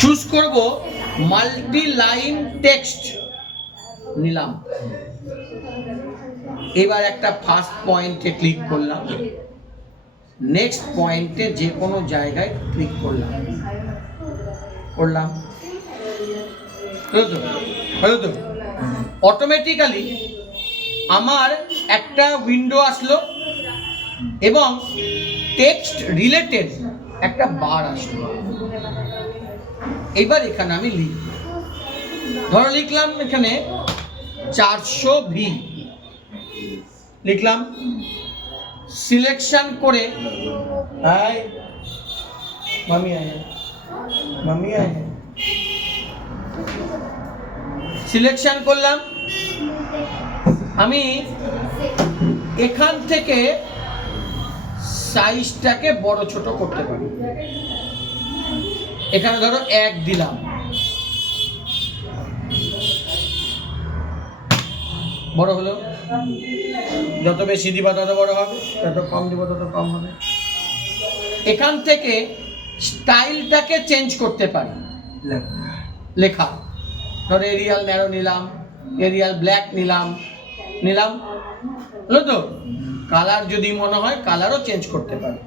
Choose করব multi line text নিলাম। এবার একটা ফার্স্ট পয়েন্টে ক্লিক করলাম, নেক্সট পয়েন্টে যে কোনো জায়গায় ক্লিক করলাম, হলো তো অটোমেটিক্যালি আমার একটা উইন্ডো আসলো এবং টেক্সট রিলেটেড একটা বার আসলো। এবার এখানে আমি লিখব, ধরো লিখলাম এখানে 400V লিখলাম, সিলেকশন করে সিলেকশন করলাম। আমি এখান থেকে সাইজটাকে বড় ছোট করতে পারি। এখানে ধরো 1 দিলাম, বড় হলো। যত বেশি দিবা তত বড় হবে, যত কম দিব তত কম হবে। এখান থেকে স্টাইলটাকে চেঞ্জ করতে পারি, লেখা ধরো এরিয়াল ন্যারো নিলাম, এরিয়াল ব্ল্যাক নিলাম, হলো তো। কালার যদি মনে হয় কালারও চেঞ্জ করতে পারি,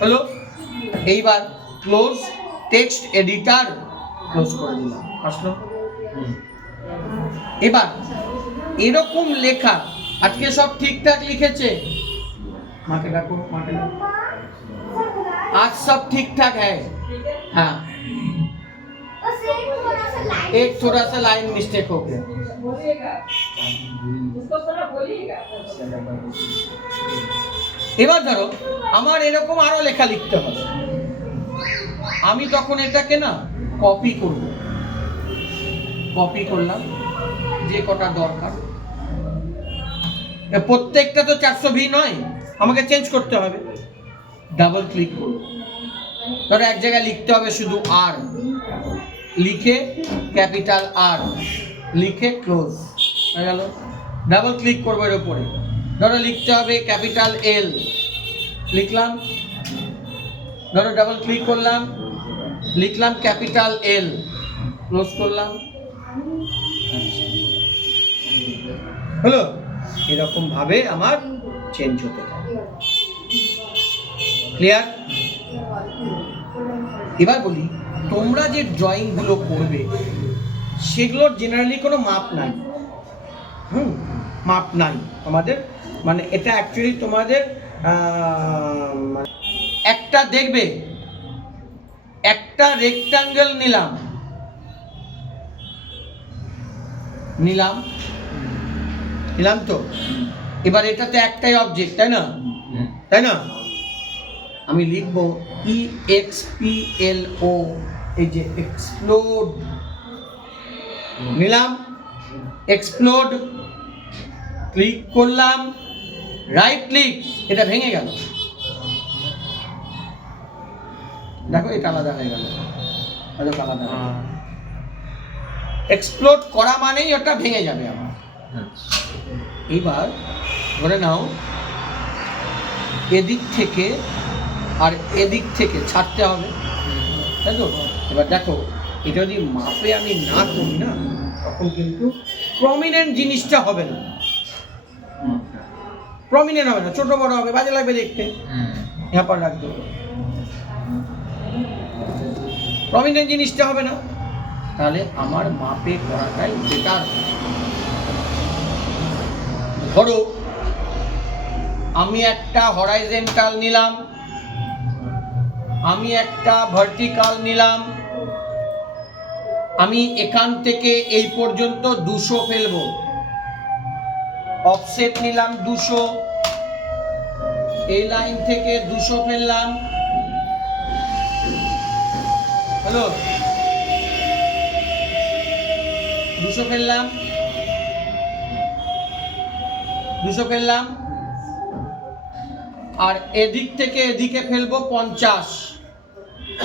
হলো। এইবার ক্লোজ টেক্সট এডিটর ক্লোজ করে দিলাম, আসলো। এবার এরকম লেখা আজকে সব ঠিকঠাক লিখেছে, মাকে ডাকো, आज सब ठीक ठाक है। हाँ, एक थोड़ा सा लाइन मिस्टेक हो गया। এবার ধরো আমার এরকম আরো লেখা লিখতে হবে, আমি তখন এটাকে না কপি করব, কপি করলাম যে কটা দরকার। প্রত্যেকটা তো 400V নয়, আমাকে চেঞ্জ করতে হবে। ডাবল ক্লিক করব, ধরো এক জায়গায় লিখতে হবে শুধু আর, লিখে ক্যাপিটাল আর, লিখে ক্লোজ হয়ে গেল। ডাবল ক্লিক করবো এর উপরে, ধরো লিখতে হবে ক্যাপিটাল এল, লিখলাম। ধরো ডাবল ক্লিক করলাম, লিখলাম ক্যাপিটাল এল, ক্লোজ করলাম, হলো। এরকম ভাবে আমার চেঞ্জ হতে থাকে। ক্লিয়ার? এবার বলি, তোমরা যে ড্রয়িং গুলো করবে সেগুলোর জেনারেলি কোনো মাপ নাই। মাপ নাই আমাদের, মানে এটা অ্যাকচুয়ালি তোমাদের একটা দেখবে, একটা রেক্টাঙ্গেল নিলাম তো। এবার এটাতে একটাই অবজেক্ট, তাই না? আমি লিখবো EXPLO, এই যে এক্সপ্লোড নিলাম, এক্সপ্লোড ক্লিক করলাম, রাইট ক্লিক, এটা ভেঙে গেল, দেখো এটা আলাদা হয়ে গেল, আলাদা। এক্সপ্লোড করা মানেই ওটা ভেঙে যাবে আমার। এইবার ধরে নাও এদিক থেকে আর এদিক থেকে ছাড়তে হবে, তাই তো? এবার দেখো এটা যদি মাপে আমি না করি না, তখন কিন্তু প্রমিনেন্ট জিনিসটা হবে না, প্রমিনেন্ট হবে না, ছোট বড় হবে, বাজে লাগবে দেখতে। এরপর রাখতে হবে, প্রমিনেন্ট জিনিসটা হবে না, তাহলে আমার মাপে করাটাই বেটার। ধরো আমি একটা হরাইজন্টাল নিলাম, আমি একটা ভার্টিক্যাল নিলাম, আমি এখান থেকে এই পর্যন্ত 200 ফেলবো, অফসেট নিলাম 200, এই লাইন থেকে 200 ফেললাম, হ্যালো 200 ফেললাম, আর এদিক থেকে এদিকে ফেলবো 50,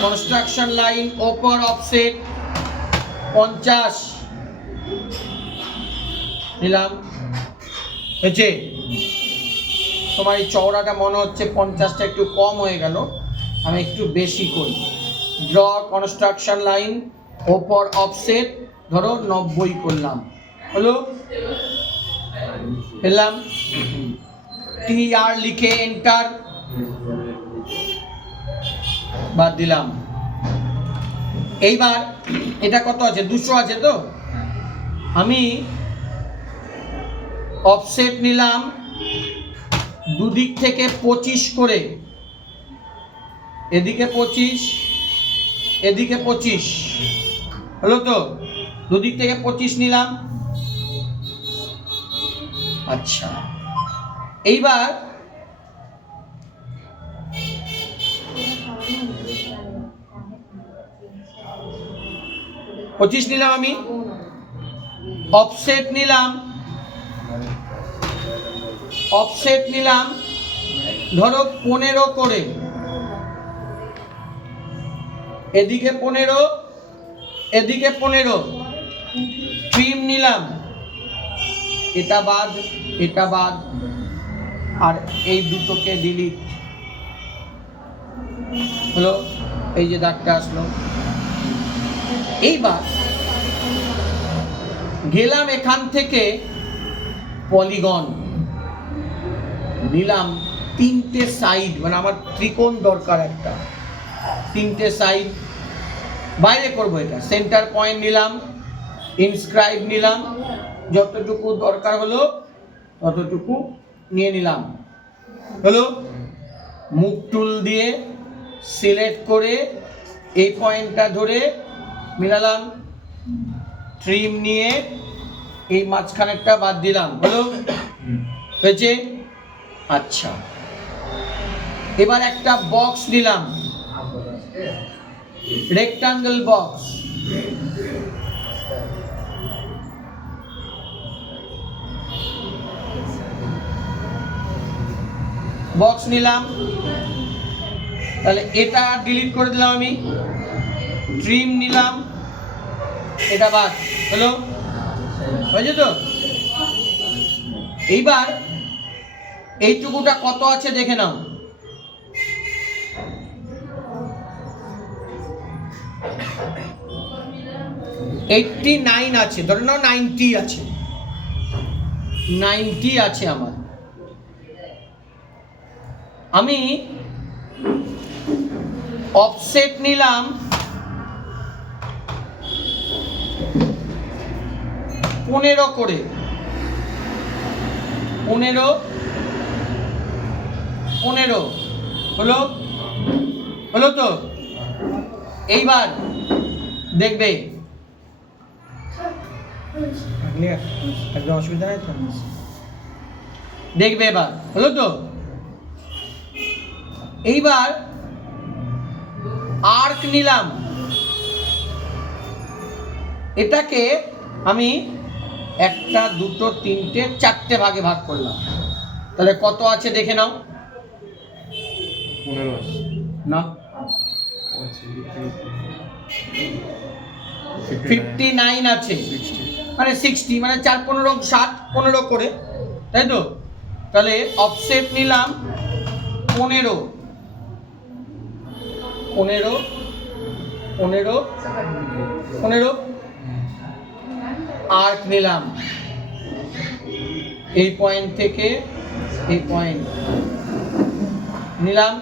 কনস্ট্রাকশন লাইন ওপর অফসেট 50 নিলাম। হয়েছে? তোমার এই চওড়াটা মনে হচ্ছে 50টা একটু কম হয়ে গেল, আমি একটু বেশি করি, ড্র কনস্ট্রাকশন লাইন, ওপর অফসেট ধরো 90 করলাম, হলো পেলাম। TR লিখে এন্টার, বাদ দিলাম। এইবার এটা কত আছে, 200 আছে, তো আমি অফসেট নিলাম দুদিক থেকে 25 করে, এদিকে 25 এদিকে 25, হলো তো, দুদিক থেকে 25 নিলাম। আচ্ছা, এইবার পঁচিশ নিলাম আমি, অফসেট নিলাম ধরো 15 করে, এদিকে 15 এদিকে 15, ট্রিম নিলাম, এটা বাদ এটা বাদ, আর এই দুটোকে ডিলিট, হলো, এই যে দাগটা আসলো। এইবার গেলাম এখান থেকে পলিগন নিলাম, 3টে সাইড, মানে আমার ত্রিকোণ দরকার একটা, 3টে সাইড বাইরে করবো, এটা সেন্টার পয়েন্ট নিলাম, ইনস্ক্রাইব নিলাম, যতটুকু দরকার হলো ততটুকু নিয়ে নিলাম, হলো। মুভ টুল দিয়ে সিলেক্ট করে এই পয়েন্টটা ধরে মিলালাম, ট্রিম নিয়ে এই মাঝখানেরটা বাদ দিলাম, হলো, হয়েছে। আচ্ছা, এবার একটা বক্স নিলাম, রেক্টাঙ্গেল বক্স, নিলাম, তাহলে এটা ডিলিট করে দিলাম আমি, ট্রিম নিলাম, এটা বাদ, হলো, হয়েছে তো। এইবার এইটুকুটা কত আছে দেখে নাও, আছে, ধরে নাও 90 আছে, 90 আছে আমার। আমি অফসেট নিলাম 15 করে, 15 হলো, হলো তো। এইবার দেখবে, একদম অসুবিধা নেই তো, দেখবে এবার, হলো তো। এইবার আর্ক নিলাম, এটাকে আমি 1, 2, 3, 4টে ভাগে ভাগ করলাম, তাহলে কত আছে দেখে নাও, 15 না 59 আছে, মানে 60, মানে 4, 15, 60, 15 করে, তাই তো। তাহলে অফসেট নিলাম 15, আর্ক নিলাম এই পয়েন্ট থেকে এই পয়েন্ট নিলাম,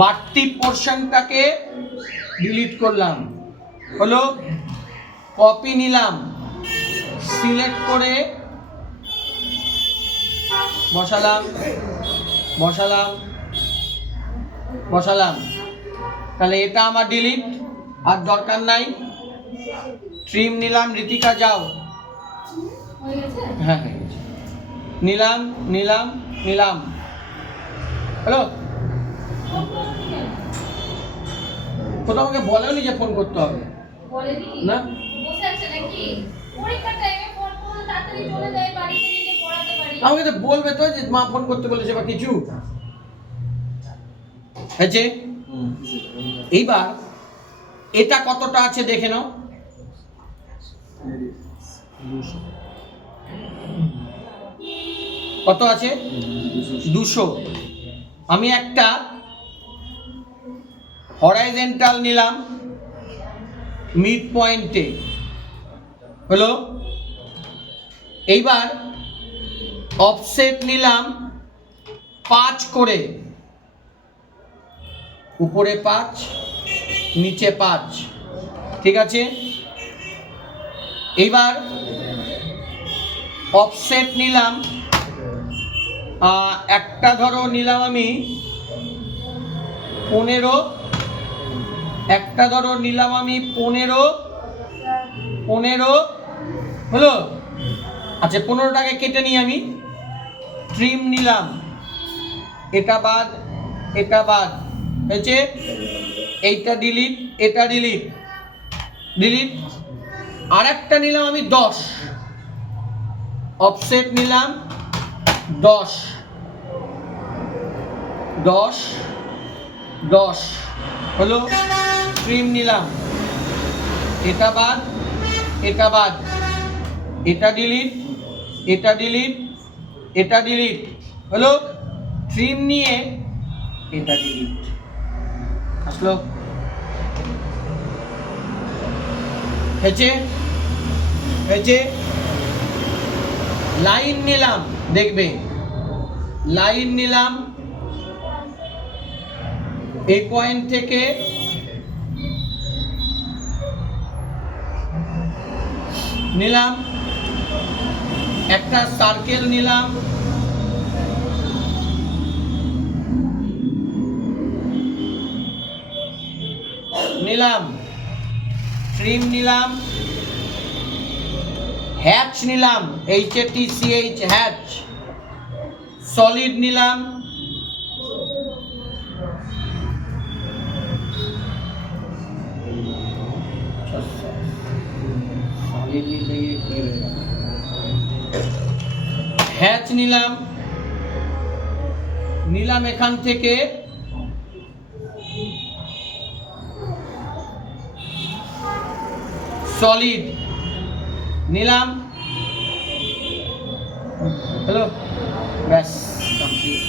বাড়তি পোর্শনটাকে ডিলিট করলাম, হলো। কপি নিলাম, সিলেক্ট করে বসালাম, তাহলে এটা আমার ডিলিট, আর দরকার নাই। ট্রিম নিলাম, ঋতিকা যাও, হ্যাঁ নিলাম, হ্যালো, কোথাও আমাকে বলেনি যে ফোন করতে হবে না, আমাকে তো বলবে তো যে মা ফোন করতে বলেছে বা কিছু, আছে। এইবার এটা কতটা আছে দেখে নাও, কত আছে, 200। আমি একটা হরাইজন্টাল নিলাম মিড পয়েন্টে, হলো। এইবার অফসেট নিলাম 5 করে, উপরে 5 নিচে 5, ঠিক আছে। এইবার অফসেট নিলাম একটা, ধরো নিলাম আমি 15, একটা ধরো নিলাম আমি 15 হলো। আচ্ছা 15টাকে কেটে নিই আমি, ট্রিম নিলাম, এটা বাদ এটা বাদ হয়েছে, এইটা ডিলিট এটা ডিলিট ডিলিট। আর একটা নিলাম আমি 10, অফসেট নিলাম 10 10 10 হলো। ট্রিম নিলাম, এটা বাদ এটা বাদ, এটা ডিলিট এটা ডিলিট এটা ডিলিট হলো। ট্রিম নিয়ে এটা ডিলিট আসলো, হয়েছে। লাইন নিলাম, দেখবে লাইন নিলাম এই পয়েন্ট থেকে নিলাম, একটা সার্কেল নিলাম, ট্রিম নিলাম, হ্যাচ নিলাম, HATCH হ্যাচ, সলিড নিলাম, হ্যাচ নিলাম এখান থেকে সলিড নিলাম, হ্যালো, ব্যাস কমপ্লিট।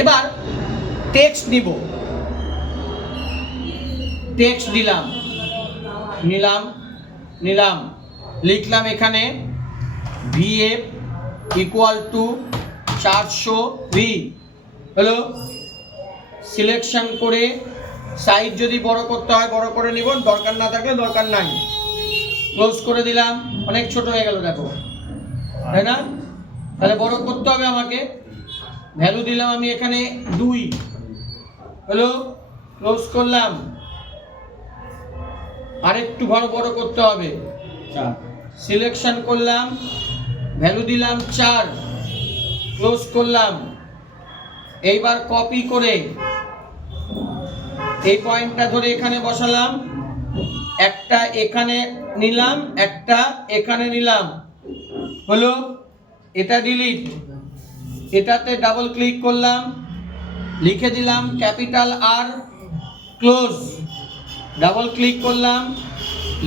এবার টেক্সট নিব, টেক্সট নিলাম লিখলাম এখানে VF = 400V, হলো। সিলেকশন করে সাইজ যদি বড় করতে হয় বড় করে নিব, দরকার না থাকলে দরকার নাই, ক্লোজ করে দিলাম। অনেক ছোট হয়ে গেল দেখো, তাই না? তাহলে বড় করতে হবে আমাকে, ভ্যালু দিলাম আমি এখানে 2, হলো, ক্লোজ করলাম। আরেকটু বড় করতে হবে, সিলেকশন করলাম, ভ্যালু দিলাম 4, ক্লোজ করলাম। এইবার কপি করে এই পয়েন্টটা ধরে এখানে বসালাম, একটা এখানে নিলাম একটা এখানে নিলাম, হলো। এটা ডিলিট, এটাতে ডাবল ক্লিক করলাম, লিখে দিলাম capital R, close, double click করলাম,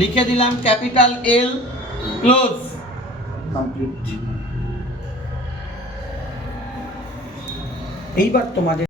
লিখে দিলাম ক্যাপিটাল L, ক্লোজ, কমপ্লিট। এইবার তোমাদের